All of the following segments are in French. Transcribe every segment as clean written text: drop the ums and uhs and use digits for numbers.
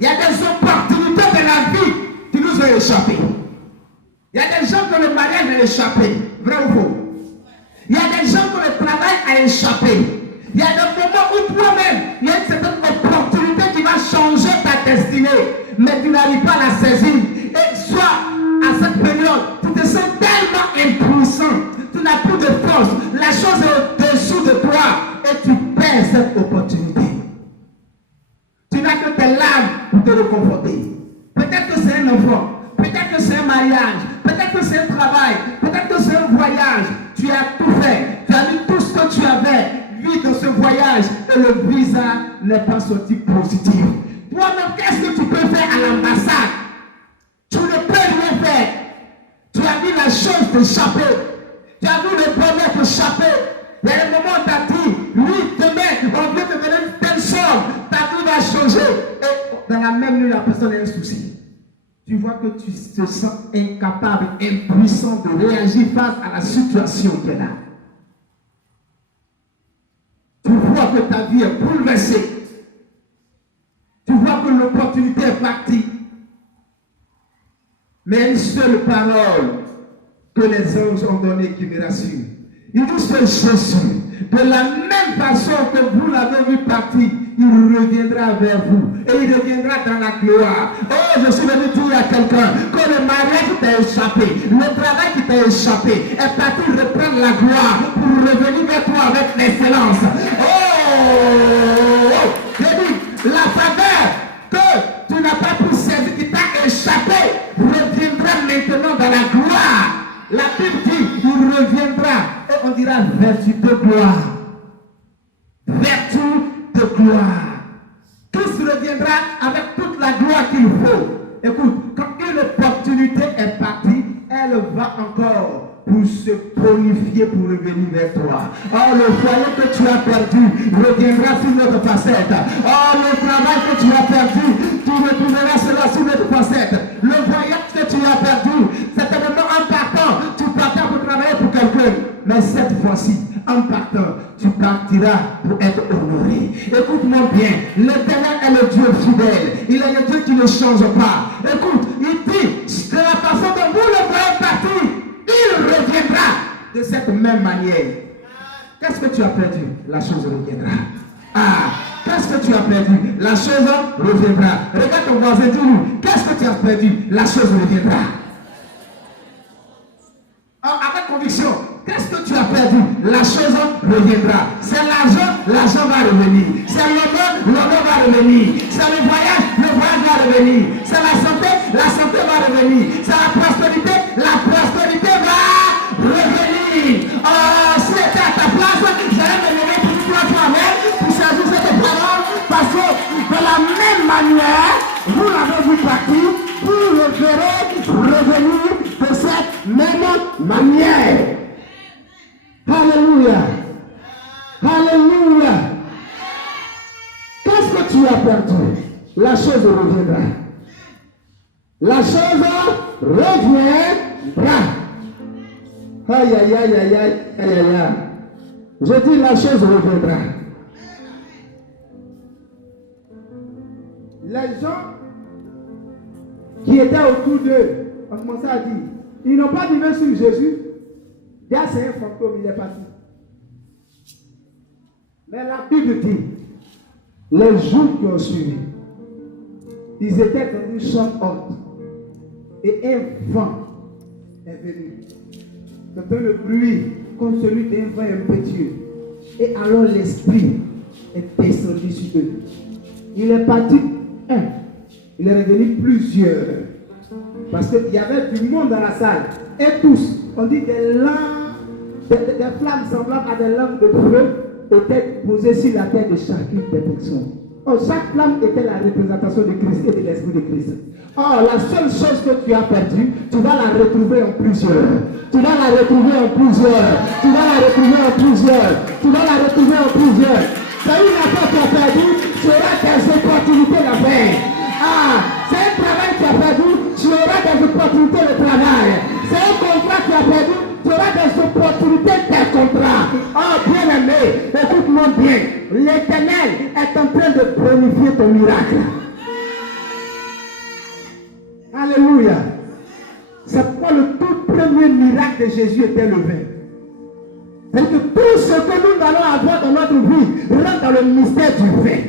Il y a des opportunités de la vie qui nous ont échappé. Il y a des gens que le mariage a échappé. Vrai ou faux? Il y a des gens que le travail a échappé. Il y a des moments où toi-même, il y a une certaine opportunité qui va changer ta destinée. Mais tu n'arrives pas à la saisir. Et soit à cette période, tu te sens tellement impuissant. Tu n'as plus de force. La chose est au-dessous de toi. Et tu perds cette opportunité. Tu n'as que tes larmes pour te réconforter. Peut-être que c'est un enfant. Peut-être que c'est un mariage. Peut-être que c'est un travail. Peut-être que c'est un voyage. Tu as tout fait. Tu as mis tout ce que tu avais. Dans ce voyage et le visa n'est pas sorti positif. Toi-même, qu'est-ce que tu peux faire à l'ambassade? Tu ne peux rien faire. Tu as vu la chose t'échapper. Tu as vu le bonheur t'échapper. Il y a des moments où tu as dit, oui, demain, on vient te donner une telle somme. Ta vie va changer. Et dans la même nuit, la personne a un souci. Tu vois que tu te sens incapable, impuissant de réagir face à la situation qu'elle a. Tu vois que ta vie est bouleversée. Tu vois que l'opportunité est partie. Mais une seule parole que les anges ont donnée qui me rassure. Ils disent que Jésus, de la même façon que vous l'avez vu partir, il reviendra vers vous. Et il reviendra dans la gloire. Oh, je suis venu dire à quelqu'un que le mariage qui t'a échappé, le travail qui t'a échappé, est parti reprendre la gloire pour revenir vers toi avec l'excellence. Oh, je dis, la faveur que tu n'as pas pu saisir, qui t'a échappé, reviendra maintenant dans la gloire. La Bible dit, il reviendra et on dira vertu de gloire. Vertu de gloire. Tout reviendra avec toute la gloire qu'il faut. Écoute, quand une opportunité est partie, elle va encore pour se bonifier, pour revenir vers toi. Oh, le foyer que tu as perdu reviendra sur notre facette. Oh, le travail que tu as perdu, tu retrouveras cela sur notre facette. Le voyage que tu as perdu, certainement en partant, tu partas pour travailler pour quelqu'un. Mais cette fois-ci, en partant, tu partiras pour être honoré. Écoute-moi bien, l'Éternel est le Dieu fidèle. Il est le Dieu qui ne change pas. Écoute, il dit, de la façon dont vous le voyez partir, il reviendra de cette même manière. Qu'est-ce que tu as perdu? La chose reviendra. Ah, qu'est-ce que tu as perdu? La chose reviendra. Regarde ton voisin, dis-lui, qu'est-ce que tu as perdu? La chose reviendra. Avec conviction, qu'est-ce que tu as perdu? La chose reviendra. C'est l'argent, l'argent va revenir. C'est l'honneur, l'honneur va revenir. C'est le voyage va revenir. C'est la santé va revenir. C'est la prospérité va revenir. Oh, si j'étais à ta place, j'allais me lever pour toi-même, pour saisir cette parole, parce que de la même manière, vous l'avez vu partir, vous le verrez revenir de cette même manière. Alléluia. Alléluia. Qu'est-ce que tu as perdu? La chose reviendra. La chose reviendra. Aïe, aïe, aïe, aïe, aïe, aïe, aïe. Je dis la chose reviendra. Les gens qui étaient autour d'eux ont commencé à dire, ils n'ont pas vivé sur Jésus. Là, c'est un fantôme, il est parti. Mais la Bible dit, les jours qui ont suivi, ils étaient dans une chambre haute. Et un vent est venu. C'était le bruit comme celui d'un vent impétueux. Et alors l'esprit est descendu sur eux. Il est parti un. Il est revenu plusieurs. Parce qu'il y avait du monde dans la salle. Et tous, on dit des flammes semblables à des lampes de feu étaient posées sur la tête de chacune des personnes. Oh, chaque flamme était la représentation de Christ et de l'Esprit de Christ. Oh, la seule chose que tu as perdue, tu vas la retrouver en plusieurs. Tu vas la retrouver en plusieurs. Tu vas la retrouver en plusieurs. Tu vas la retrouver en plusieurs. C'est une affaire que tu as perdue, tu auras des opportunités d'affaires. Ah, c'est un travail que tu as perdu, tu auras des opportunités de travail. C'est un contrat que tu as perdu, tu auras des opportunités de contrat. Oh, bien aimé, écoute-moi bien. L'Éternel est en train de bonifier ton miracle. Alléluia. C'est pourquoi le tout premier miracle de Jésus était le vin. C'est que tout ce que nous allons avoir dans notre vie rentre dans le mystère du vin.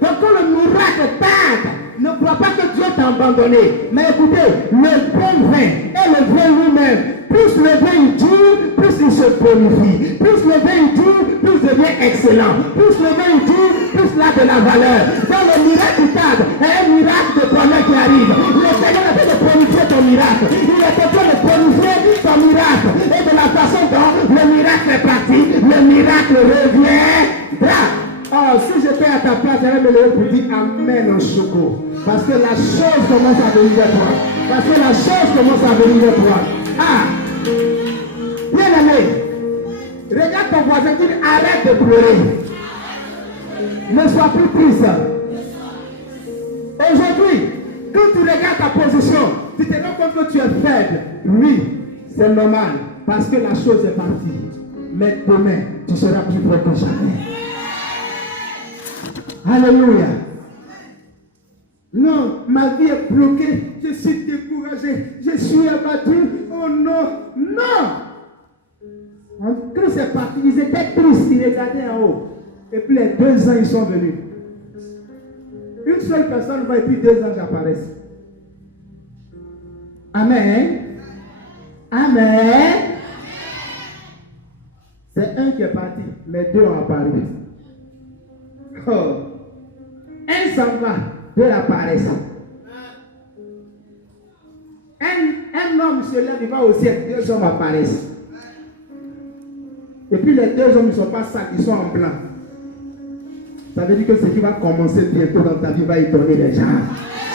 Donc quand le miracle tarde, ne crois pas que Dieu t'a abandonné. Mais écoutez, le bon vin et le vin lui-même, plus le vin il dure, plus il se bonifie. Plus le vin il dure, plus il devient excellent. Plus le vin il dure, plus il a de la valeur. Dans le miracle qui tarde, il y a un miracle de bonheur qui arrive. Le Seigneur a fait de bonifier ton miracle. Il est en train de bonifier ton miracle. Et de la façon dont le miracle est parti, le miracle reviendra. Oh, si j'étais à ta place, j'allais me lever pour dire Amen au choco. Parce que la chose commence à venir de toi. Parce que la chose commence à venir de toi. Ah! Bien aimé, regarde ton voisin, dis arrête de pleurer. Ne sois plus triste. Aujourd'hui, quand tu regardes ta position, tu te rends compte que tu es faible. Oui, c'est normal. Parce que la chose est partie. Mais demain, tu seras plus fort que jamais. Alléluia. Non, ma vie est bloquée. Je suis découragé. Je suis abattu. Oh non. Non. Quand c'est parti, ils étaient tristes. Ils regardaient en haut. Et puis les 2 ans, ils sont venus. Une seule personne va et puis 2 anges apparaissent. Amen. Amen. C'est un qui est parti, mais 2 ont apparu. Oh. Un s'en va, 2 apparaissent. Un homme se lève, il va au ciel, 2 hommes apparaissent. Et puis les 2 hommes ne sont pas sacs, ils sont en blanc. Ça veut dire que ce qui va commencer bientôt dans ta vie va étonner les gens.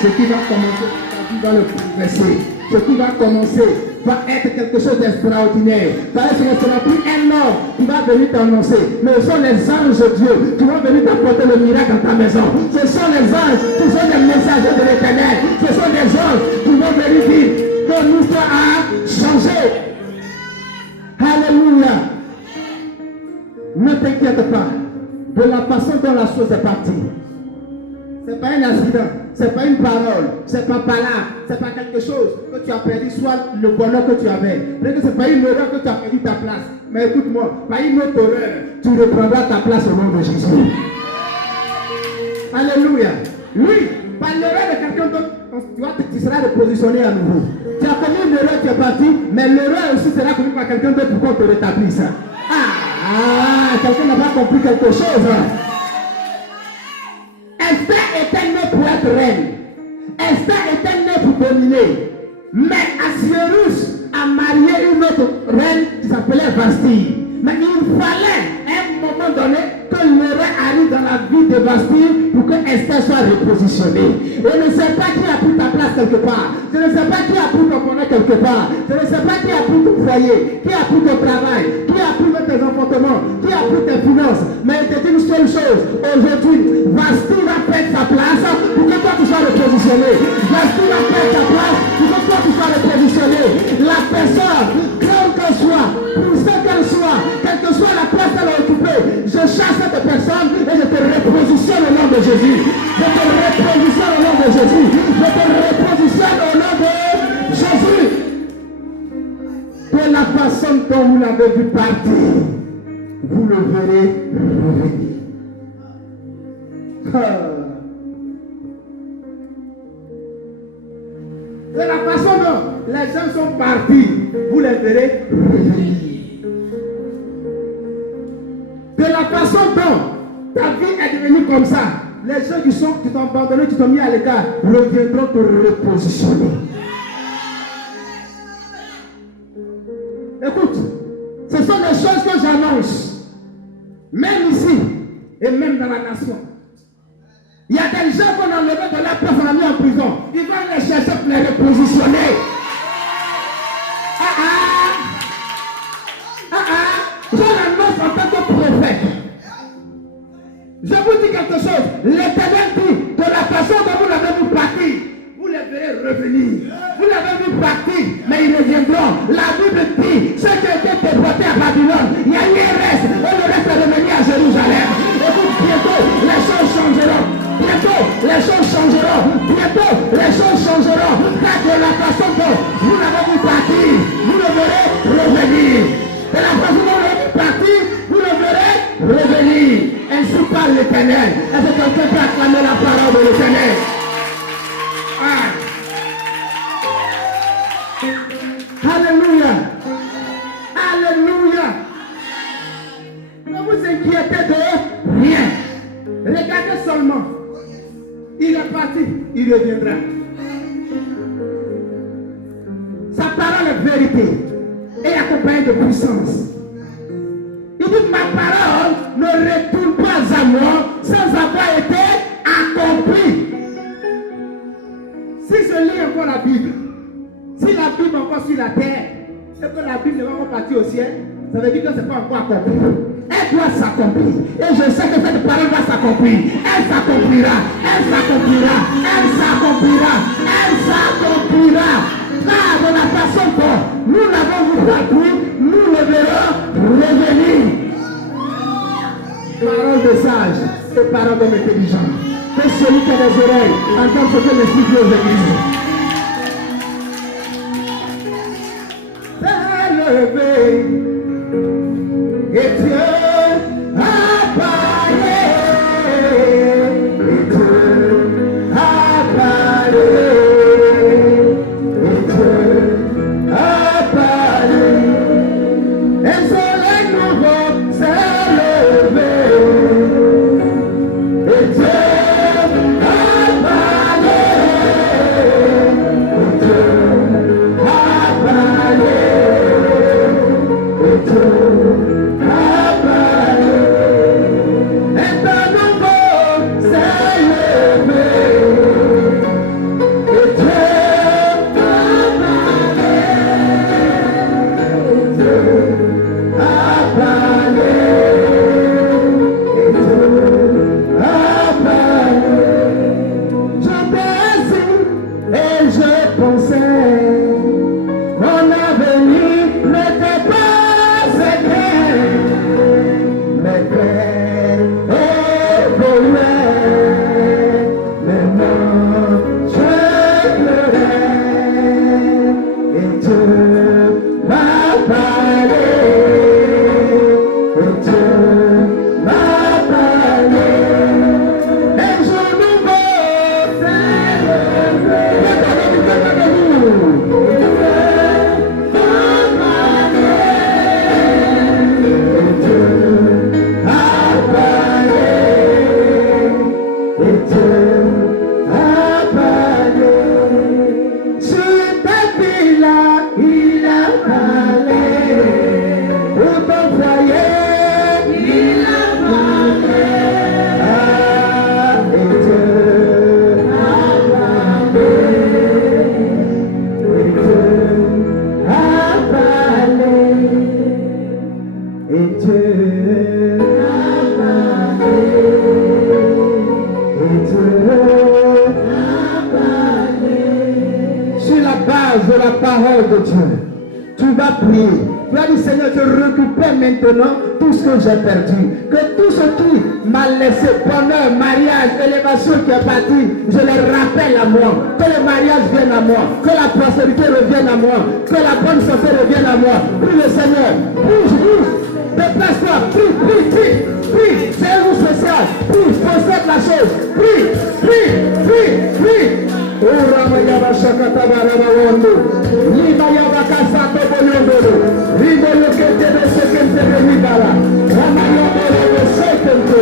Ce qui va commencer dans ta vie va le progresser. Ce qui va commencer va être quelque chose d'extraordinaire. Ce ne sera plus un homme qui va venir t'annoncer, mais ce sont les anges de Dieu qui vont venir t'apporter le miracle dans ta maison. Ce sont les anges qui sont des messagers de l'Éternel. Ce sont des anges qui vont venir dire que l'histoire a changé. Alléluia. Ne t'inquiète pas de la façon dont la chose est partie. Ce n'est pas un accident, ce n'est pas une parole, ce n'est pas là, ce n'est pas quelque chose que tu as perdu, soit le bonheur que tu avais. Peut-être que ce n'est pas une erreur que tu as perdu ta place. Mais écoute-moi, pas une autre erreur, tu reprendras ta place au nom de Jésus. Alléluia. Oui, par l'erreur de quelqu'un d'autre, tu seras repositionné à nouveau. Tu as commis une erreur, tu es parti, mais l'erreur aussi sera commise par quelqu'un d'autre pour qu'on te rétablisse. Quelqu'un n'a pas compris quelque chose. Esther était née pour être reine. Esther était née pour dominer. Mais Assuérus a marié une autre reine qui s'appelait Vasti. Mais il fallait à un moment donné que l'erreur arrive dans la vie de Vasti pour que Esther soit repositionnée. Je ne sais pas qui a pris ta place quelque part. Je ne sais pas qui a pris ton bonheur quelque part. Je ne sais pas qui a pris ton foyer, qui a pris ton travail, qui a pris tes enfantements, qui a pris tes finances. Mais je te dis une seule chose. Aujourd'hui, Vasti va perdre sa place pour que toi tu sois repositionné. Vasti va perdre sa place pour que toi tu sois repositionné. La personne, quelle qu'elle soit, pour ce qu'elle soit, quelle que soit la place qu'elle a occupée, je chasse cette personne et je te repositionne au nom de Jésus. Je te repositionne au nom de Jésus. Je te repositionne au nom de Jésus. De la façon dont vous l'avez vu partir, vous le verrez revenir. De la façon dont les gens sont partis, vous les verrez revenir. De la façon dont ta vie est devenue comme ça, les gens qui t'ont abandonné, qui t'ont mis à l'écart, reviendront te repositionner. Écoute, ce sont des choses que j'annonce, même ici et même dans la nation. Il y a des gens qu'on a enlevé de la place, on a mis en prison. Ils vont les chercher pour les repositionner. Je l'annonce en tant que prophète. Je vous dis quelque chose. L'Éternel dit, de la façon dont vous l'avez vu partir, vous les verrez revenir. Vous l'avez vu partir, mais ils reviendront. La Bible dit, ceux qui ont été déportés à Babylone, il y a eu un reste, et le reste est revenu à Jérusalem. Écoute, bientôt, les choses changeront. Bientôt, les choses changeront. Bientôt, les choses changeront. Car de la l'éternel. Est-ce que quelqu'un peut acclamer la parole de l'éternel? Alléluia. Alléluia. Ne vous inquiétez de rien. Regardez seulement. Il est parti, il reviendra. Sa parole est vérité et accompagnée de puissance. Il dit ma parole ne retourne pas à moi sans avoir été accomplie. Si je lis encore la Bible, si la Bible est encore sur la terre, et que la Bible ne va pas partir au ciel, ça veut dire que ce n'est pas encore accompli. Elle doit s'accomplir. Et je sais que cette parole va s'accomplir. Elle s'accomplira. Elle s'accomplira. Elle s'accomplira. Elle s'accomplira. Car de la façon dont nous l'avons vu partout, nous le verrons revenir. Parole de sage et parole d'homme intelligent. Que celui qui a des oreilles entende ce que l'Esprit dit aux églises. Élevé, et Dieu a parlé, et Dieu a parlé, et Dieu a parlé. Un soleil nouveau s'est levé, et Dieu a parlé, et Dieu a parlé. De la parole de Dieu, tu vas prier. Tu vas dire Seigneur, je récupère maintenant tout ce que j'ai perdu. Que tout ce qui m'a laissé, bonheur, mariage, élévation qui est parti, je les rappelle à moi. Que le mariage vienne à moi. Que la prospérité revienne à moi. Que la bonne santé revienne à moi. Prie le Seigneur. Bouge, bouge. Déplace-toi. Prie, prie, prie. Prie. C'est un jour spécial. Prie. Possède la chose. Prie, prie, prie, prie. Uramaya Shakata Barabawondo, Libaya Kasato Boyondo, Ribolo Kete Sekente Ribala, Ramaya Bolo Sekente,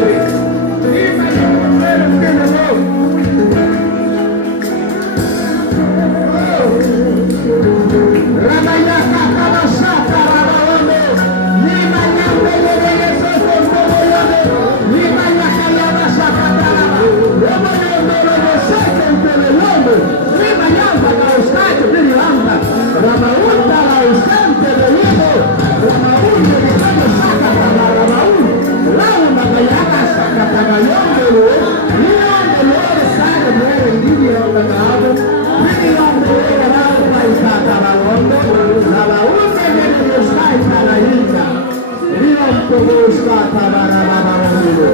Libaya Bolo Ramaya Kakaba Shaka Barabawondo, Libaya Bolo Sekente Boyondo, Libaya Kayaba Shakata Barabawondo, Sekente Boyondo, Libaya Kaustate Bilanda, Ramaunda Ausente Boyondo, Ramaunda Bikano Shakata Barabawondo, Rama Kayaba Shakata Boyondo, Liando Sade Bere Lidia Otagabo, Liando Erao Paisata Barabawondo, Ramaunda Bikano Shakata Boyondo, Liando Shakata Barabawondo,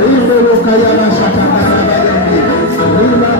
Liando Kayaba Shakata Lima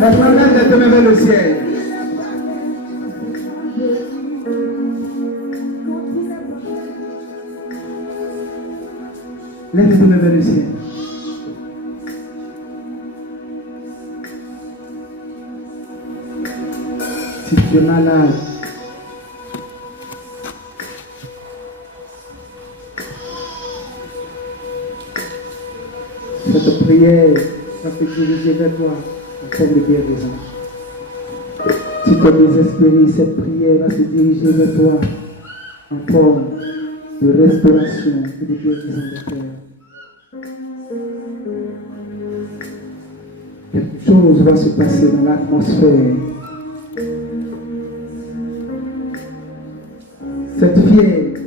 Maintenant, lève les deux mains vers le ciel. Lève les deux mains vers le ciel. Si tu es malade, cette prière va te diriger vers toi en forme de guérison. Si tu es désespéré, cette prière va te diriger vers toi en forme de restauration et de guérison de cœur. Quelque chose va se passer dans l'atmosphère. Cette fièvre,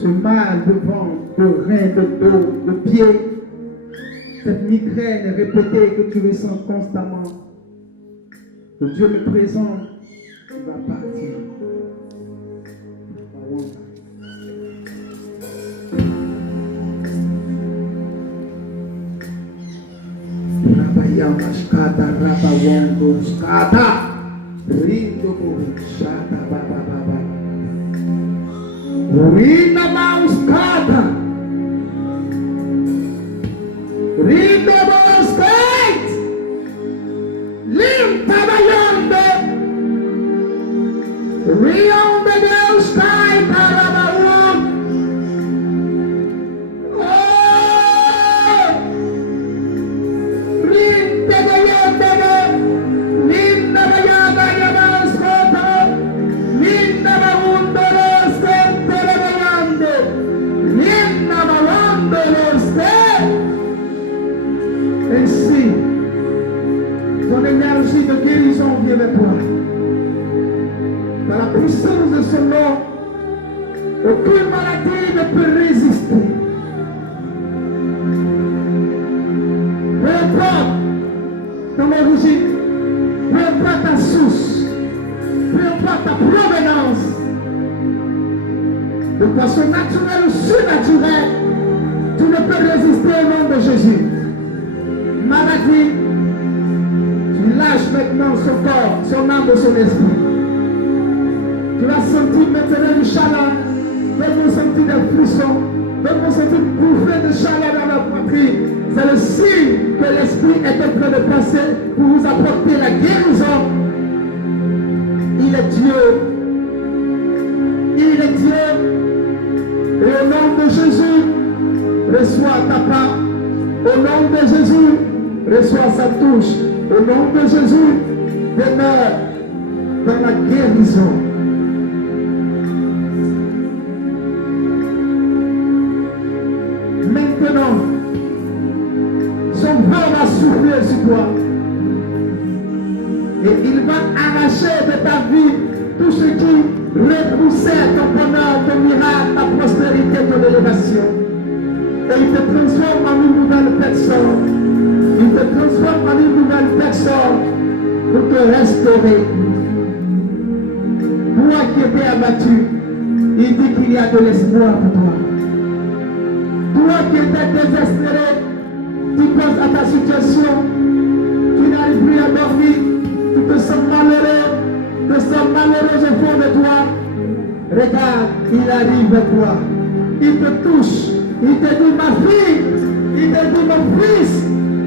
ce mal de ventre, de rein, de dos, de pied, cette migraine répétée que tu ressens constamment, que Dieu me présente, tu vas partir. Rabaya Rabawando Skata Rindo Shata Baba Baba Rina Mauskata Rindo Mauskate Limta Bayonde Rionde Deuskai Parabawan L'énergie de guérison vient vers toi. Dans la puissance de son nom, aucune maladie ne peut résister. Peu importe ton origine, peu importe ta source, peu importe ta provenance, de façon naturelle ou surnaturelle, tu ne peux résister au nom de Jésus. Maladie, lâche maintenant son corps, son âme et son esprit. Tu vas sentir maintenant une chaleur, tu vas sentir des frissons, tu vas sentir une bouffée de chaleur dans la poitrine. C'est le signe que l'esprit est en train de passer pour vous apporter la guérison. Il est Dieu. Il est Dieu. Et au nom de Jésus, reçois ta part. Au nom de Jésus, reçois sa touche. Au nom de Jésus, demeure dans la guérison. Maintenant, son vent va souffler sur toi. Et il va arracher de ta vie tout ce qui repoussait ton bonheur, ton miracle, ta prospérité, ton élévation. Et il te transforme en une nouvelle personne. Il te transforme en une nouvelle personne pour te restaurer. Toi qui étais abattu, il dit qu'il y a de l'espoir pour toi. Toi qui étais désespéré, tu penses à ta situation, tu n'arrives plus à dormir, tu te sens malheureux, au fond de toi. Regarde, il arrive vers toi, il te touche, il te dit ma fille, il te dit mon fils.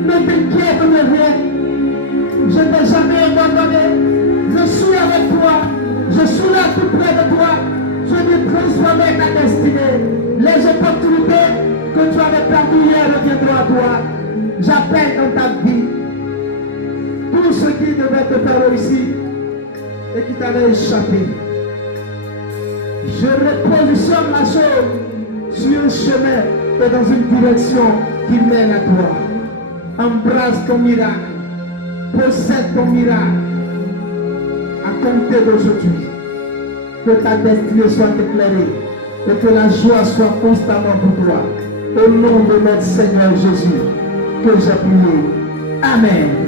Ne t'inquiète de rien. Je ne t'ai jamais abandonné. Je suis avec toi. Je suis là tout près de toi. Je vais transformer ta destinée. Les opportunités que tu avais perdues hier reviendront à toi. J'appelle dans ta vie tout ce qui devait te faire ici et qui t'avait échappé. Je repositionne la chose sur un chemin et dans une direction qui mène à toi. Embrasse ton miracle, possède ton miracle à compter d'aujourd'hui. Que ta destinée soit éclairée et que la joie soit constamment pour toi. Au nom de notre Seigneur Jésus, que j'ai prié. Amen.